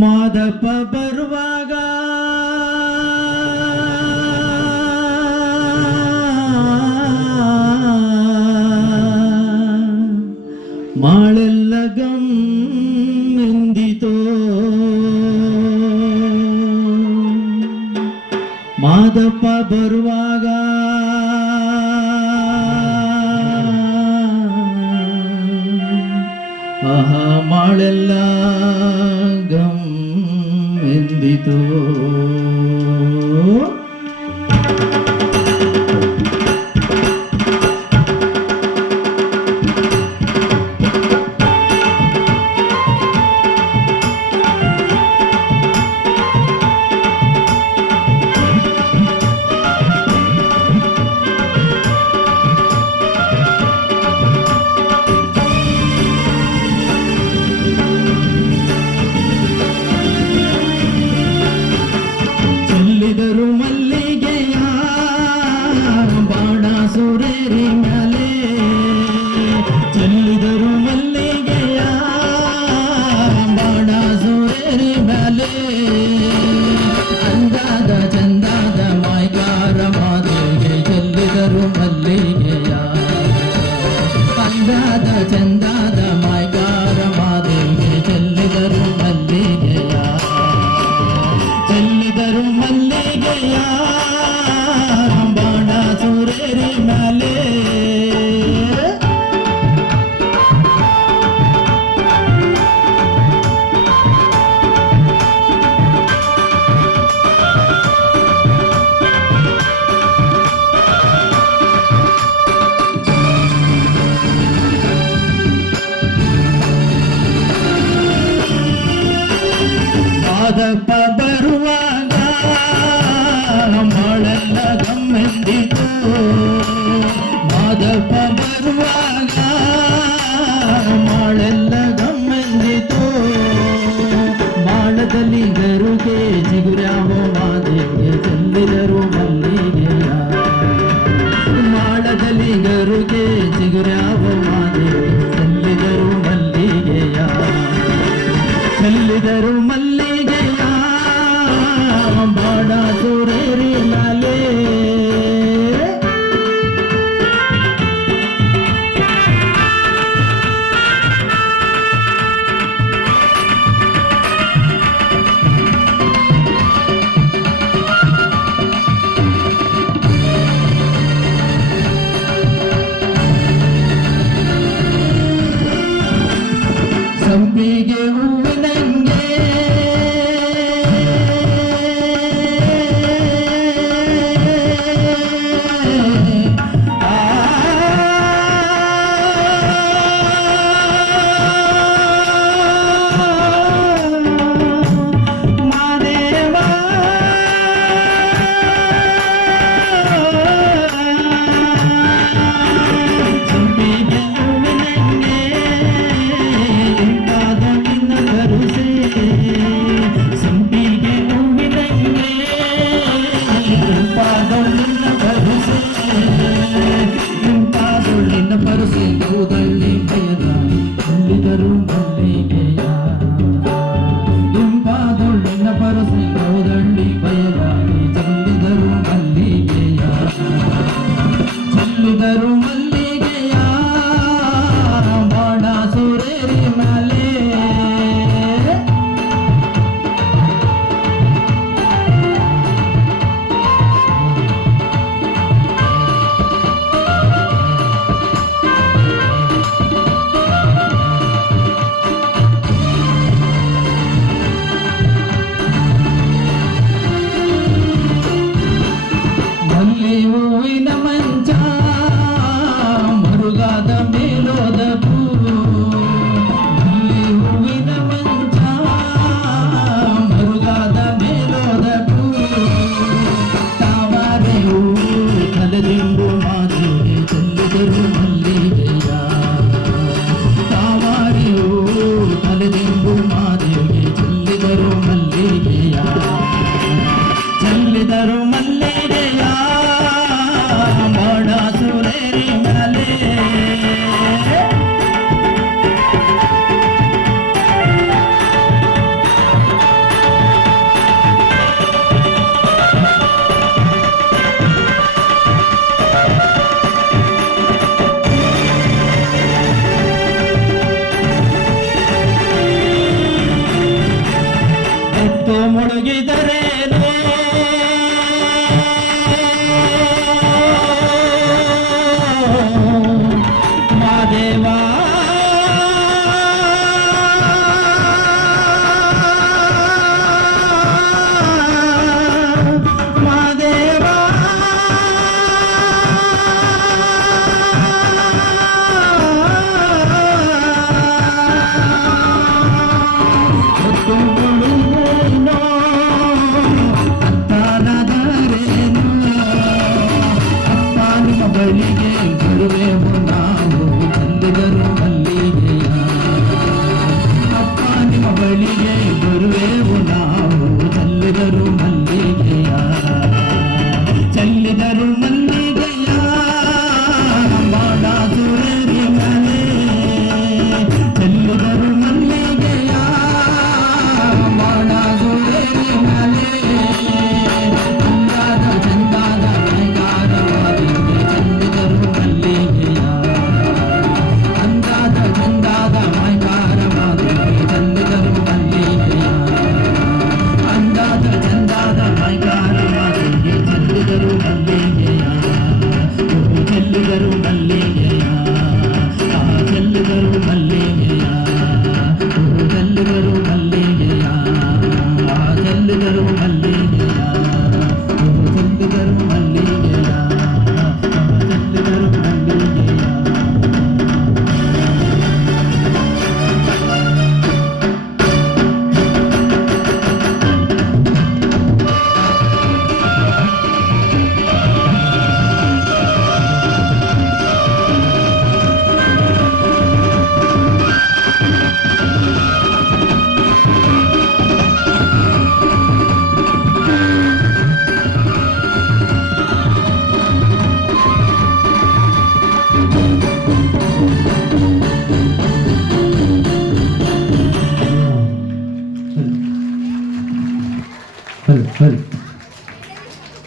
ಮಾದಪ್ಪ ಬರುವಾಗ ಮಾಳೆಲ್ಲ ಗಮ್ಮೆಂದಿತೋ ಮಾದಪ್ಪ ಬರುವಾಗ ಆಹಾ ಮಾಳೆಲ್ಲ ಗಮ್ಮೆಂದಿತೋ ಚೆಲ್ಲಿದರು ಮಲ್ಲಿಗೆಯ ಬಾಣ ಸುರೇರಿ ಮ್ಯಾಲೆ ಚೆಲ್ಲಿದರು ಮಲ್ಲಿಗೆಯ ಬಾಣ ಸುರೇರಿ ಮ್ಯಾಲೆ ಅಂದಾದ ಚಂದಾದ ಮಾಯ್ಗಾರ ಮಾದೇವಿಗೆ ಚೆಲ್ಲಿದರು ಮಲ್ಲಿಗೆಯ ಅಂದಾದ ಚಂದಾದ ಮಾಯ್ಗಾರ ಮಾದೇವಿಗೆ ಚೆಲ್ಲಿದರು ಮಲ್ಲಿಗೆಯ ಚೆಲ್ಲಿದರು ಮಲ್ಲಿಗೆಯ ಬಾಣ ಸುರೇರಿ ಮ್ಯಾಲೆ ಮಾದಪ್ಪ ಬರುವಾಗ ಮಾಳೆಲ್ಲ ಗಮ್ಮೆಂದಿತು ಮಾದಪ್ಪ ಬರುವಾಗ ಮಾಳೆಲ್ಲ ಗಮ್ಮೆಂದಿತು ಮಾಳದಲ್ಲಿ ಗರುಗೆ ಚಿಗುರ್ಯಾವ ಮಾದೇವಿಗೆ ಚೆಲ್ಲಿದರು ಮಲ್ಲಿಗೆಯ ಮಾಳದಲ್ಲಿ ಗರುಗೆ ಚಿಗುರ್ಯಾವ ಮಾದೇವಿಗೆ ಚೆಲ್ಲಿದರು ಮಲ್ಲಿಗೆಯ ಚೆಲ್ಲಿದರು ಮಲ್ಲಿಗೆಯ ಬಾಣ ಸುರೇರಿ ಮ್ಯಾಲೆ ಸಂಪಿಗೆ ಹೂವಿನಂಗೆ ಮಾದೇವ ಸಂಪಿಗೆ ಹೂವಿನಂಗೆ ಇಂಪಾದ ನಿನ್ನ ಕರುಸೆ ಸಂಪಿಗೆ ಹೂವಿನಂಗೆ ಇಂಪಾದ ನಿನ್ನ ಕರುಸೆ ಇಂಪಾದ ನಿನ್ನ ಪರಸೆ ಗೌದಳ್ಳಿ ಭಯದ ಚೆಲ್ಲಿದರು ಮಲ್ಲಿಗೆಯ ಇಂಪಾದ ನಿನ್ನ ಪರಸೆ ಗೌದಳ್ಳಿ ಭಯದಾಗಿ ಚೆಲ್ಲಿದರು ಮಲ್ಲಿಗೆಯ ಚೆಲ್ಲಿದರು ಮಲ್ಲಿಗೆಯ ಬಾಣ ಸುರೇರಿ ಮ್ಯಾಲೆ ಮಲ್ಲಿ ಹೂವಿನ ಮಂಚ ಮರುಗಾದ ಮೇಲೋದ ಪೂ ಮಲ್ಲಿ ಹೂವಿನ ಮಂಚ ಮರುಗಾದ ಮೇಲೋದ ಪೂ ತಾವರೆ ಹೂವು ಕಲದಿಂಬು ಮಾದೇವಿಗೆ ಚೆಲ್ಲಿದರು ಮಲ್ಲಿಗೆಯ ತಾವರೆ ಹೂವು ಕಲದಿಂಬು ಮಾದೇವಿಗೆ ಚೆಲ್ಲಿದರು ಮಲ್ಲಿಗೆಯ ಚೆಲ್ಲಿದರು ಮಲ್ಲಿಗೆಯ ಬಳಿಗೆ ಬರುವೆವು ನಾವು ಚೆಲ್ಲಿದರು ಮಲ್ಲಿಗೆಯ ಅಪ್ಪ ನಿಮ್ಮ ಬಳಿಗೆ ಬರುವೆವು ನಾವು ಚೆಲ್ಲಿದರು ಮಲ್ಲಿಗೆಯ ಚೆಲ್ಲಿದರು ಮಲ್ಲಿಗೆಯ ಬಾಣಾಸುರರಿ ಮೇಲೆ ಚೆಲ್ಲಿದರು ಮಲ್ಲಿಗೆಯ ಬಾಣಾಸುರರಿ ಮೇಲೆ ಅಂದಾದ ಚಂದಾದ ಮೈಗಾರವಾದಿಗೆ ಚೆಲ್ಲಿದರು ಮಲ್ಲಿಗೆಯ ಅಂದಾದ ಚಂದಾದ ಮೈಗಾರವಾದಿಗೆ ಚೆಲ್ಲಿದರು ಮಲ್ಲಿಗೆಯ ಅಂದಾದ ಚಂದಾದ ಮೈಗಾರವಾದಿಗೆ ಚೆಲ್ಲಿದರು ಮಲ್ಲಿಗೆಯ